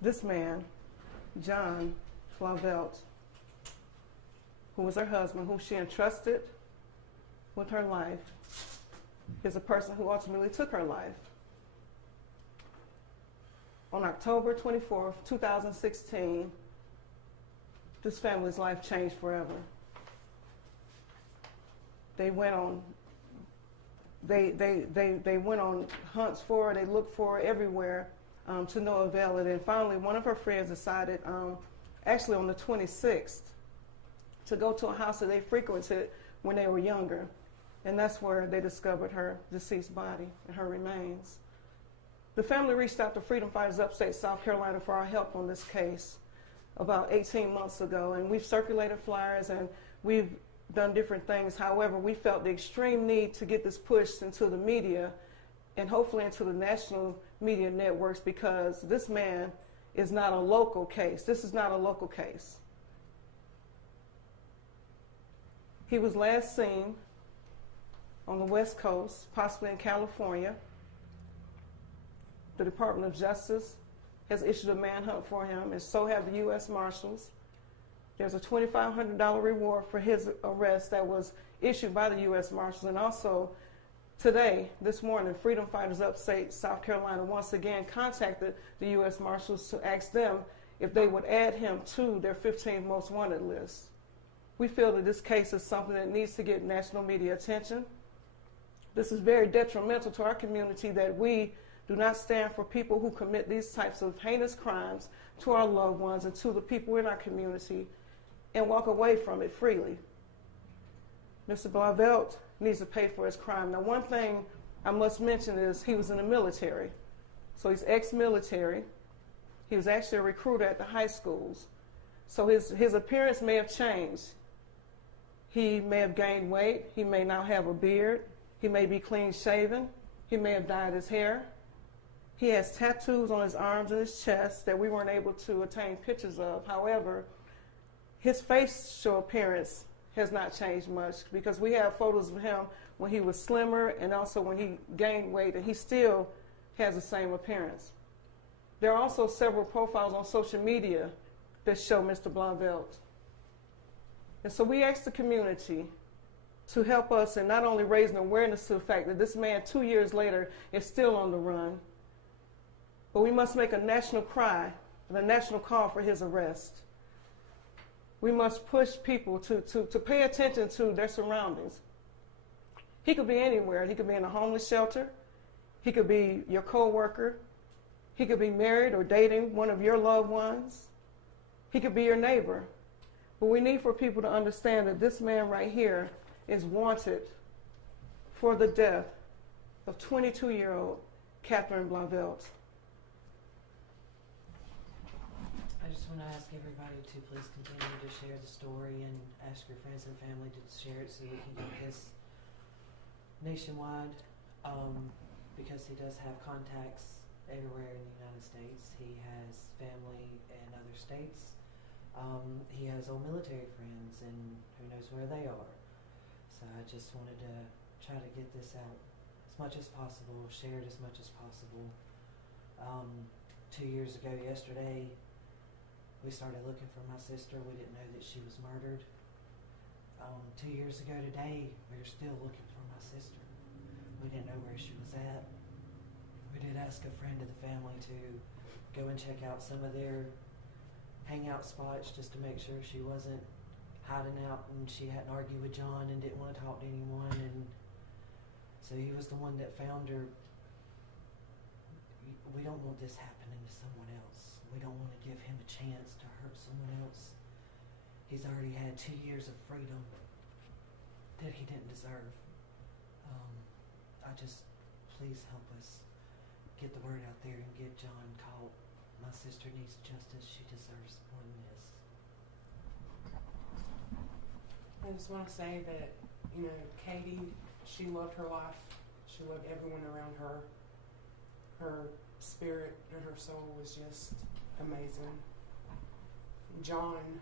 This man, John Flavelt, who was her husband, who she entrusted with her life, is a person who ultimately took her life. On October 24th, 2016, this family's life changed forever. They went on hunts for her, they looked for her everywhere, to no avail. And finally, one of her friends decided, actually on the 26th, to go to a house that they frequented when they were younger. And that's where they discovered her deceased body and her remains. The family reached out to Freedom Fighters Upstate South Carolina for our help on this case about 18 months ago. And we've circulated flyers and we've done different things. However, we felt the extreme need to get this pushed into the media and hopefully into the national media networks, because this man is not a local case. This is not a local case. He was last seen on the West Coast, possibly in California. The Department of Justice has issued a manhunt for him, and so have the U.S. Marshals. There's a $2,500 reward for his arrest that was issued by the U.S. Marshals. And also today, this morning, Freedom Fighters Upstate South Carolina once again contacted the U.S. Marshals to ask them if they would add him to their 15 most wanted list. We feel that this case is something that needs to get national media attention. This is very detrimental to our community that we do not stand for people who commit these types of heinous crimes to our loved ones and to the people in our community and walk away from it freely. Mr. Flavelt needs to pay for his crime. Now, one thing I must mention is he was in the military. So he's ex-military. He was actually a recruiter at the high schools. So his appearance may have changed. He may have gained weight. He may now have a beard. He may be clean shaven. He may have dyed his hair. He has tattoos on his arms and his chest that we weren't able to obtain pictures of. However, his facial appearance has not changed much, because we have photos of him when he was slimmer and also when he gained weight, and he still has the same appearance. There are also several profiles on social media that show Mr. Flavelt. And so we ask the community to help us in not only raising awareness to the fact that this man 2 years later is still on the run, but we must make a national cry and a national call for his arrest. We must push people to pay attention to their surroundings. He could be anywhere. He could be in a homeless shelter. He could be your co-worker. He could be married or dating one of your loved ones. He could be your neighbor. But we need for people to understand that this man right here is wanted for the death of 22-year-old Catherine Flavelt. I just want to ask everybody to please continue to share the story and ask your friends and family to share it so we can get this nationwide, because he does have contacts everywhere in the United States. He has family in other states. He has old military friends, and who knows where they are. So I just wanted to try to get this out as much as possible, share it as much as possible. 2 years ago yesterday, we started looking for my sister. We didn't know that she was murdered. 2 years ago today, we were still looking for my sister. We didn't know where she was at. We did ask a friend of the family to go and check out some of their hangout spots just to make sure she wasn't hiding out and she hadn't argued with John and didn't want to talk to anyone. And so he was the one that found her. We don't want this happening to someone else. We don't want to give him a chance to hurt someone else. He's already had 2 years of freedom that he didn't deserve. Please help us get the word out there and get John caught. My sister needs justice. She deserves more than this. I just want to say that, Katie, she loved her life. She loved everyone around her. Her spirit and her soul was just amazing. John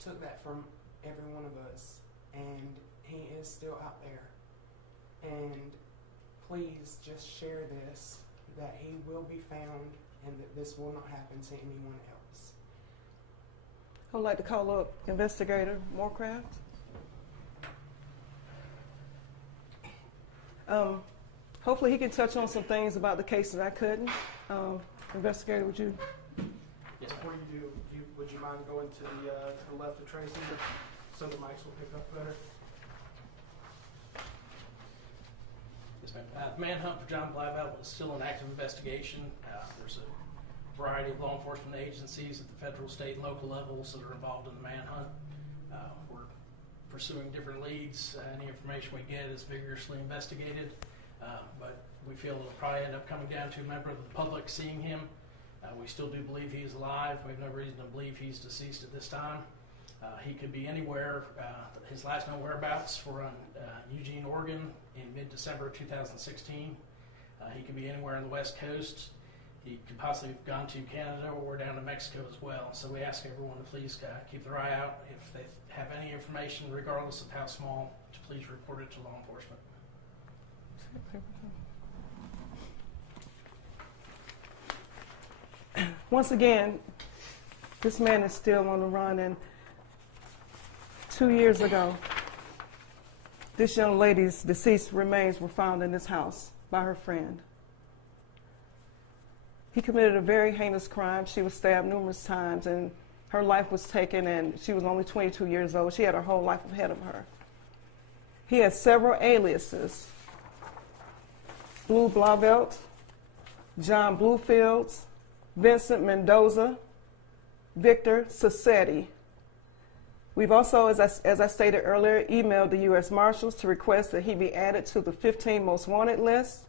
took that from every one of us, and he is still out there. And please just share this, that he will be found and that this will not happen to anyone else. I'd like to call up Investigator Moorcraft. Hopefully he can touch on some things about the case that I couldn't. Investigator, would you? Yes, before you do, would you mind going to the left of Tracy so the mics will pick up better? Yes, ma'am. The manhunt for John Blauvelt is still an active investigation. There's a variety of law enforcement agencies at the federal, state, and local levels that are involved in the manhunt. We're pursuing different leads. Any information we get is vigorously investigated, but we feel it'll probably end up coming down to a member of the public seeing him. We still do believe he is alive. We have no reason to believe he's deceased at this time. He could be anywhere. His last known whereabouts were on Eugene, Oregon in mid-December 2016. He could be anywhere on the West Coast. He could possibly have gone to Canada or down to Mexico as well. So we ask everyone to please keep their eye out. If they have any information, regardless of how small, to please report it to law enforcement. Once again, this man is still on the run, and 2 years ago, this young lady's deceased remains were found in this house by her friend. He committed a very heinous crime. She was stabbed numerous times, and her life was taken, and she was only 22 years old. She had her whole life ahead of her. He had several aliases: Blue Blauvelt, John Bluefields, Vincent Mendoza, Victor Sassetti. We've also, as I stated earlier, emailed the U.S. Marshals to request that he be added to the 15 most wanted list.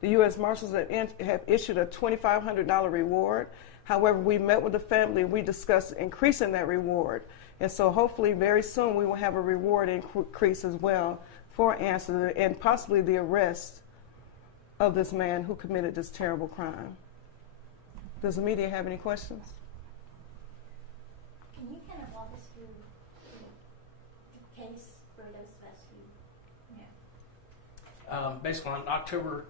The U.S. Marshals have issued a $2,500 reward. However, we met with the family and we discussed increasing that reward. And so hopefully very soon we will have a reward increase as well for answer and possibly the arrest of this man who committed this terrible crime. Does the media have any questions? Can you kind of walk us through the case for those of us who, Basically, on October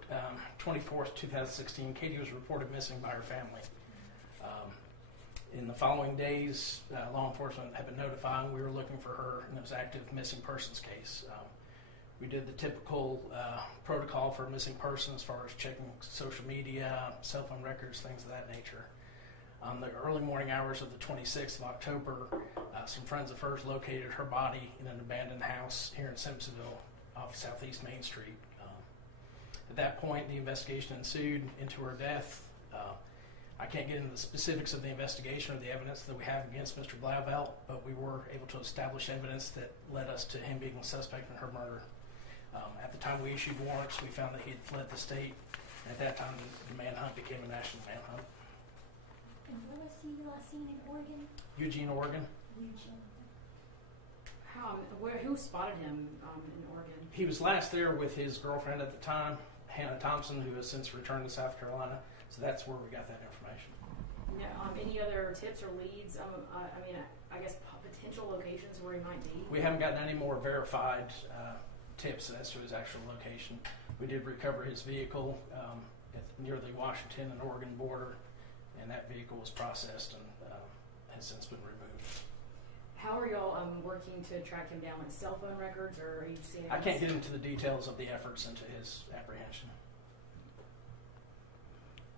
24th, 2016, Katie was reported missing by her family. In the following days, law enforcement had been notified we were looking for her in this active missing persons case. We did the typical protocol for a missing person as far as checking social media, cell phone records, things of that nature. On the early morning hours of the 26th of October, some friends of hers located her body in an abandoned house here in Simpsonville off Southeast Main Street. At that point, the investigation ensued into her death. I can't get into the specifics of the investigation or the evidence that we have against Mr. Blauvelt, but we were able to establish evidence that led us to him being a suspect in her murder. At the time we issued warrants, we found that he had fled the state. And at that time, the manhunt became a national manhunt. and where was he last seen in Oregon? Eugene, Oregon. Eugene. Who spotted him in Oregon? He was last there with his girlfriend at the time, Hannah Thompson, who has since returned to South Carolina. So that's where we got that information. Any other tips or leads? I guess potential locations where he might be? We haven't gotten any more verified tips as to his actual location. We did recover his vehicle near the Washington and Oregon border, and that vehicle was processed and has since been removed. How are y'all working to track him down? Like cell phone records, or are you seeing? I can't get into the details of the efforts into his apprehension.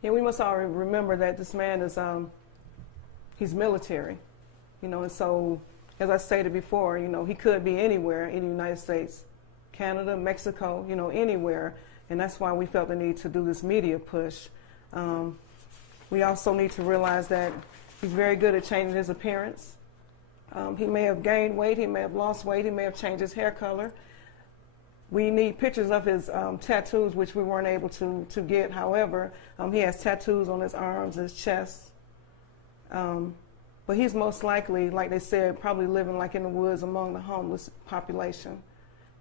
Yeah, we must all remember that this man is, he's military, and so, as I stated before, he could be anywhere in the United States, Canada, Mexico, anywhere, and that's why we felt the need to do this media push. We also need to realize that he's very good at changing his appearance. He may have gained weight, he may have lost weight, he may have changed his hair color. We need pictures of his tattoos, which we weren't able to get. However, he has tattoos on his arms, his chest. But he's most likely, like they said, probably living like in the woods among the homeless population.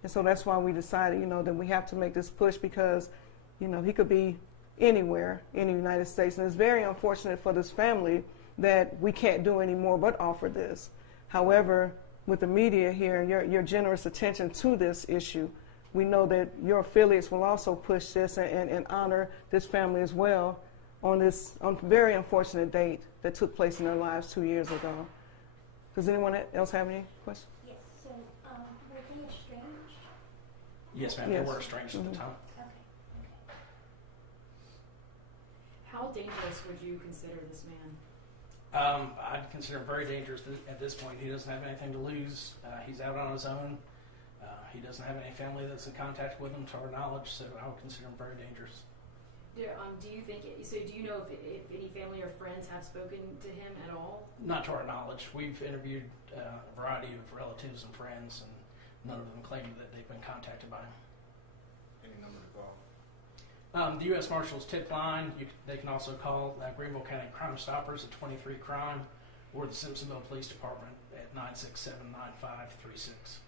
And so that's why we decided, that we have to make this push because, he could be anywhere in the United States. And it's very unfortunate for this family that we can't do any more but offer this. However, with the media here, your generous attention to this issue, we know that your affiliates will also push this and honor this family as well on this very unfortunate date that took place in their lives 2 years ago. Does anyone else have any questions? Yes, so, were they estranged? Yes, ma'am. Yes. They were estranged at the time. Okay. How dangerous would you consider this man? I'd consider him very dangerous at this point. He doesn't have anything to lose. He's out on his own. He doesn't have any family that's in contact with him, to our knowledge, so I would consider him very dangerous. Do you think? So, do you know if any family or friends have spoken to him at all? Not to our knowledge. We've interviewed a variety of relatives and friends, and none of them claim that they've been contacted by him. Any number to call? The U.S. Marshals tip line, they can also call Greenville County Crime Stoppers at 23-CRIME or the Simpsonville Police Department at 967-9536.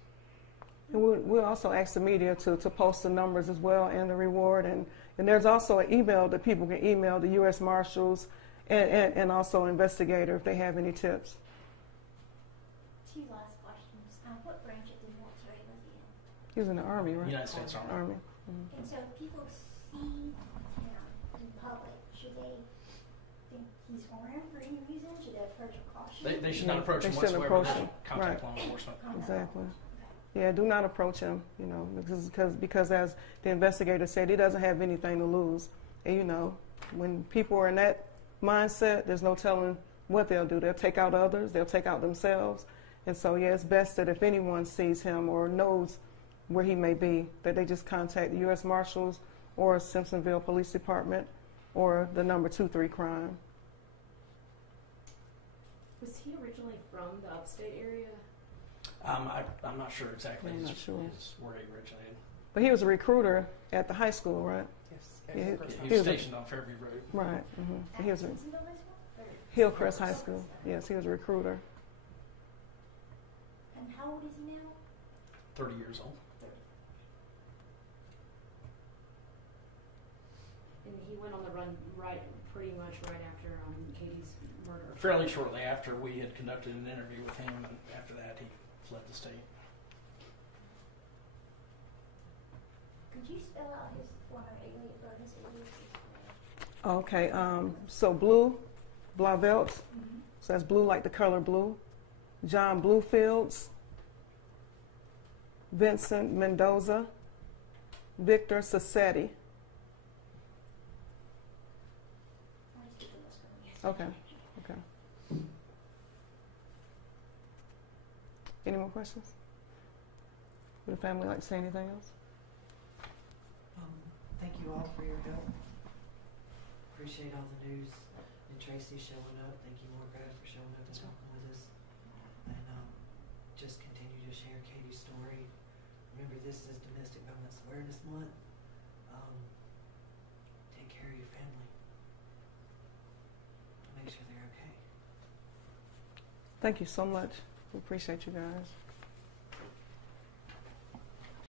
And we'll also ask the media to post the numbers as well and the reward. And there's also an email that people can email the U.S. Marshals and also investigator if they have any tips. 2 last questions. What branch of the military was he in? He was in the Army, right? United States Army. Army. Mm-hmm. And so if people see him in public, should they think he's armed for any reason? Should they approach with caution? They should not approach They him shouldn't whatsoever. approach They him. should contact Right. law enforcement. Exactly. Yeah, do not approach him, because as the investigator said, he doesn't have anything to lose. And, when people are in that mindset, there's no telling what they'll do. They'll take out others, they'll take out themselves. And so, yeah, it's best that if anyone sees him or knows where he may be, that they just contact the U.S. Marshals or Simpsonville Police Department or the number 23-CRIME. Was he originally from the upstate area? I'm not sure exactly I'm not sure. where he originated. But he was a recruiter at the high school, right? Yes. Yeah, Okay. He He was was a- stationed on Fairview Road. Right. Mm-hmm. He was a Simpsonville High School? Or Hillcrest High School. Yes, he was a recruiter. And how old is he now? 30 years old. 30. And he went on the run pretty much right after Katie's murder. Fairly shortly after we had conducted an interview with him, and after that he fled the state. Could you spell out his former alias or his alias? Okay, so Blue, Blavelt, so that's blue like the color blue. John Bluefields, Vincent Mendoza, Victor Sassetti. I'll just get the list from you. Okay, okay. Any more questions? Would the family like to say anything else? Thank you all for your help. Appreciate all the news and Tracy showing up. Thank you, Morgrad, for showing up and talking with us. And just continue to share Katie's story. Remember, this is Domestic Violence Awareness Month. Take care of your family. Make sure they're okay. Thank you so much. We appreciate you guys.